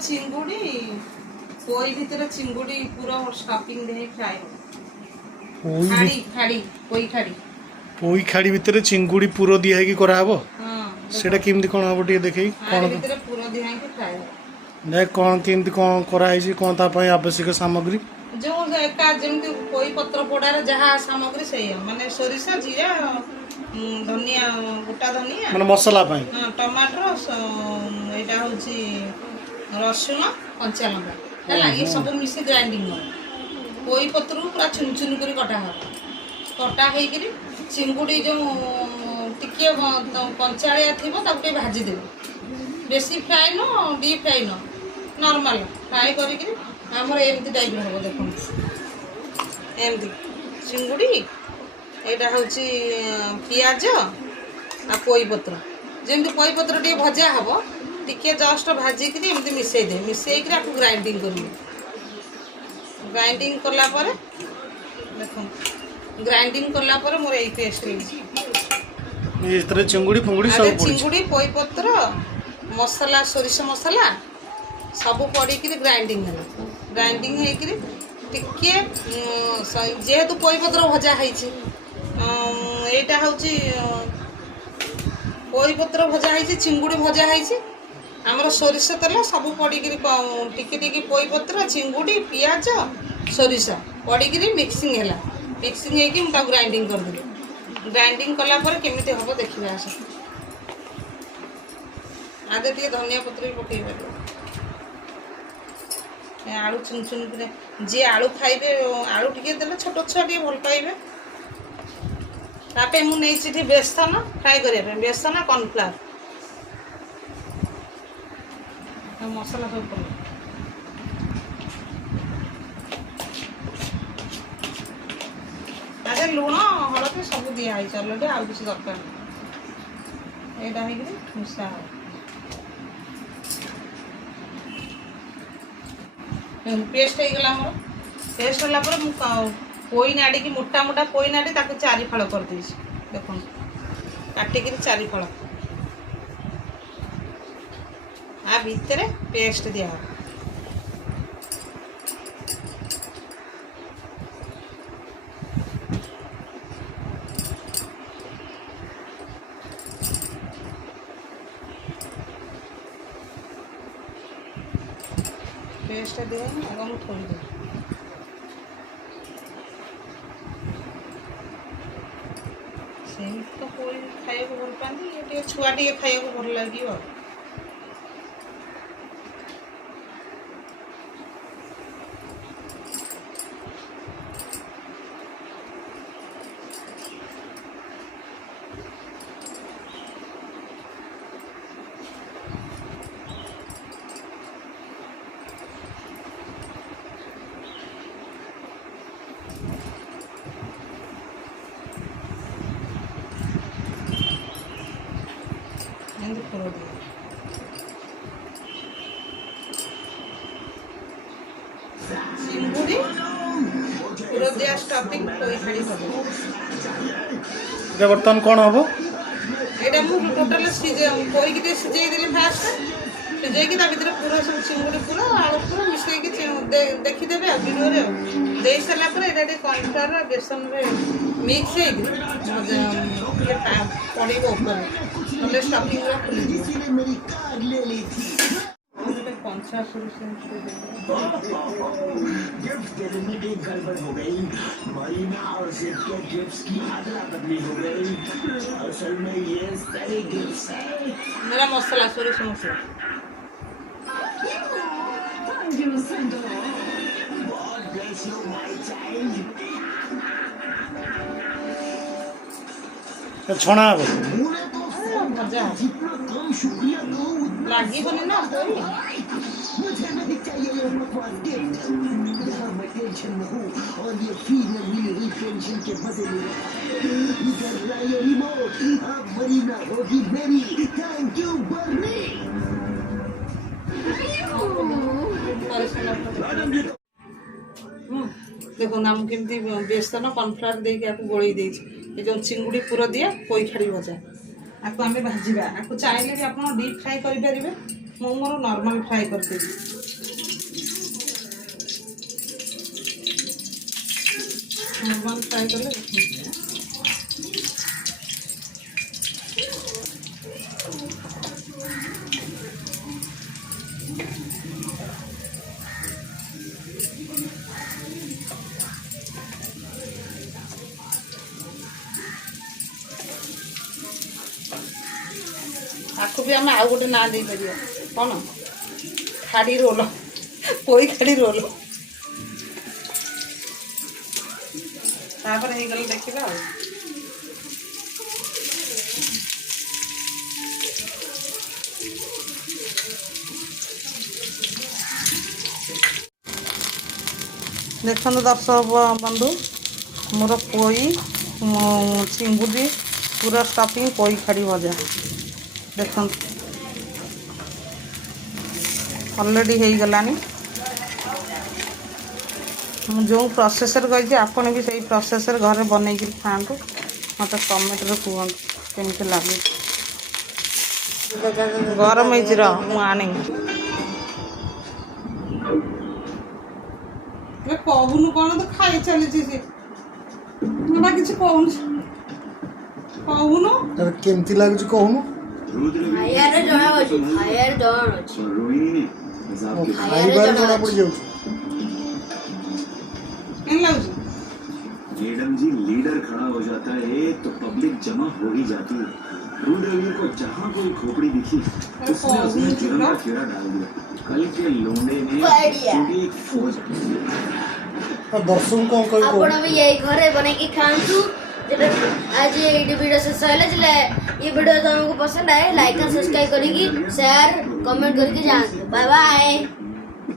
चिंगुड़ी कोई भीतर चिंगुड़ी पूरा स्टफिंग दे फ्राई खाड़ी खाड़ी कोई खाड़ी पोई खाड़ी भितर चिंगुड़ी पूरा दिया है कि करा हबो हां सेटा केमती कोन हबो टिके देखै कोन भीतर पूरा दिया है कि फ्राई ने कोन केमती कोन करा है कोन ता पय आवश्यक सामग्री जो एका जेमती कोई पत्र पोडार जहा सामग्री सही माने सोरिसा जीरा धनिया गोटा धनिया माने मसाला पय हां टमाटर एटा होची रसुन कंचा लंका हला ये सब मिसी ग्राइंडिंग कोई पत्र पूरा चुन चुन कर कटा है कि चिंगुड़ी जो टिके कंचालिया थिबो ताके भाजी देबो बेसी फ्राई न डीप फ्राई न नॉर्मल फ्राई करी कि हमर एमती टाइप हो देखो एमती चिंगुड़ी एटा होची पियाज आ पोई पत्र जेमती पोई पत्र टे भजा हबो टिके जस्ट भाजी कि एमती मिसई दे मिसई कि आपको ग्राइंडिंग करिवे ग्राइंडिंग करला पर देखो ग्राइंडिंग करला पर मोर एई पेस्ट ये तरह चिंगुड़ी फंगुड़ी सब पड़ी चिंगुड़ी पोई पत्र मसाला सोरिष मसाला सब पड़ी कि ग्राइंडिंग है ग्राइंडिंग है कि टिके जेहेतु पोई पत्र भजा है एटा होची पोई पत्र भजा है चिंगुड़ी भजा है आमर सोरिष तेल सब पड़ी टिके टिके पोई पत्र चिंगुड़ी पियाज सोरिषा पड़ी मिक्सिंग है मिक्सिंग है ग्राइंडिंग करदेली ग्राइंडिंग कला पर केमिति हम देखिए आस आगे टे धनिया पत्र भी पकड़ आलू चुन चुन कर जी आलू खाइबे आलू टिके देले छोट छुआ टे भल पाइबे तापे मु नहीं बेसन फ्राई करने बेसन कॉर्नफ्लावर मसला सब पड़े आगे लुण हलदी सब दिखाई अलरेडी आउ किसी दरकार यहाँ मिसा पेस्ट होगा मोर पेस्ट होला पोई नाड़ी की मोटा मोटा पोई नाड़ी ताको 4 फाड़ कर देछ देखो काटिक 4 फाड़ आ भितर पेस्ट दिया पेस्ट दिए आगे थोड़ी दे तो कोई खाया भल पाती ये छुआ टे खाया भल लगे चिंगुड़ी पूरा दिया स्टफिंग कोई खाड़ी ये बर्तन कौन हबो एटा मु टोटल सिजे कोई के सिजे देली फास्ट सिजे की ता भीतर पूरा सब चिंगुड़ी पूरा आलू पूरा मिसई के देखि देबे वीडियो रे देई सला पर एटा दे कॉर्नफ्लावर बेसन रे मिक्स है ये पड़ी को ऊपर हमने स्टफिंग रा खुली दी मेरी कार ले ली थी 50 गिफ्ट देने में एक गड़बड़ हो गई मरीना और जिद के गिफ्ट्स की अदला बदली हो गई असल में ये सारे गिफ्ट्स हैं मेरा मसाला सोरिष मसाला God bless you my child छणा हबो मुझे तो मजा जितना कम शुक्रिया दो लागी बने ना कोई मुझे नहीं चाहिए ये बकवास गिफ्ट यहाँ मैं टेंशन में हूँ और ये फीलिंग मिली हुई टेंशन के बदले इधर लाइए रिमोट अब मरीना होगी मेरी थैंक यू बर्नी देखो नाम केमती बेसन कॉर्नफ्लावर देके आपको गोली देछि जो चिंगुड़ी पूरा दिया कोई खाड़ी भजा आपको आम भाजवा आपको चाहिए भी आप डीप फ्राई करेंगे ମୁଁ ମୋର ନର୍ମାଲ ଫ୍ରାଏ କରିଦେବି। ନର୍ମାଲ ଫ୍ରାଏ କଲେ ତାକୁ ବି ଆମେ ଆଉ ଗୋଟେ ନାଁ ଦେଇପାରିବା କ'ଣ ଖାଡ଼ି ରୋଲ ପୋଇ ଖାଡ଼ି ରୋଲ। ତାପରେ ହେଇଗଲେ ଦେଖିବା ଆଉ। ଦେଖନ୍ତୁ ଦର୍ଶକ ବନ୍ଧୁ ମୋର ପୋଇ ଚିଙ୍ଗୁଡ଼ି ପୁରା ଷ୍ଟଫିଂ ପୋଇ ଖାଡ଼ି ଭଜା ଦେଖନ୍ତୁ ଅଲରେଡ଼ି ହେଇଗଲାଣି। ମୁଁ ଯେଉଁ ପ୍ରୋସେସରେ କହିଛି ଆପଣ ବି ସେଇ ପ୍ରୋସେସରେ ଘରେ ବନେଇକି ଖାଆନ୍ତୁ। ମୋତେ କମେଣ୍ଟରେ କୁହନ୍ତୁ କେମିତି ଲାଗୁଛି। ଗରମ ହେଇଛି ର ମୁଁ ଆଣିବି। କହୁନୁ କ'ଣ ତ ଖାଇ ଚାଲିଛି ସେ ନା କିଛି କହୁନୁ କହୁନୁ କେମିତି ଲାଗୁଛି କହୁନୁ? ଖାଇବାରେ ଜଣା ଅଛି, ଖାଇବାରେ ଜଣା ଅଛି, ଖାଇବାରେ ଜଣା ପଡ଼ିଯାଉଛି। କେମିତି ଲାଗୁଛି? मैडम जी लीडर खड़ा हो जाता है तो पब्लिक जमा हो ही जाती है। रूड रवि को जहाँ कोई खोपड़ी दिखी उसने उसमें जुर्म का कीड़ा डाल दिया। कल के लोंडे ने पूरी एक फौज दर्शक कौन कह ଆପଣ ବି ଏଇ ଘରେ ବନେଇକି ଖାଆନ୍ତୁ। ଯେଟା ଆଜି ଏଇଠି ଭିଡ଼ିଓ ଶେଷ ହେଲା ଯେ ये वीडियो तुमको पसंद आए लाइक और सब्सक्राइब करेगी शेयर कमेंट करके जान बाय बाय।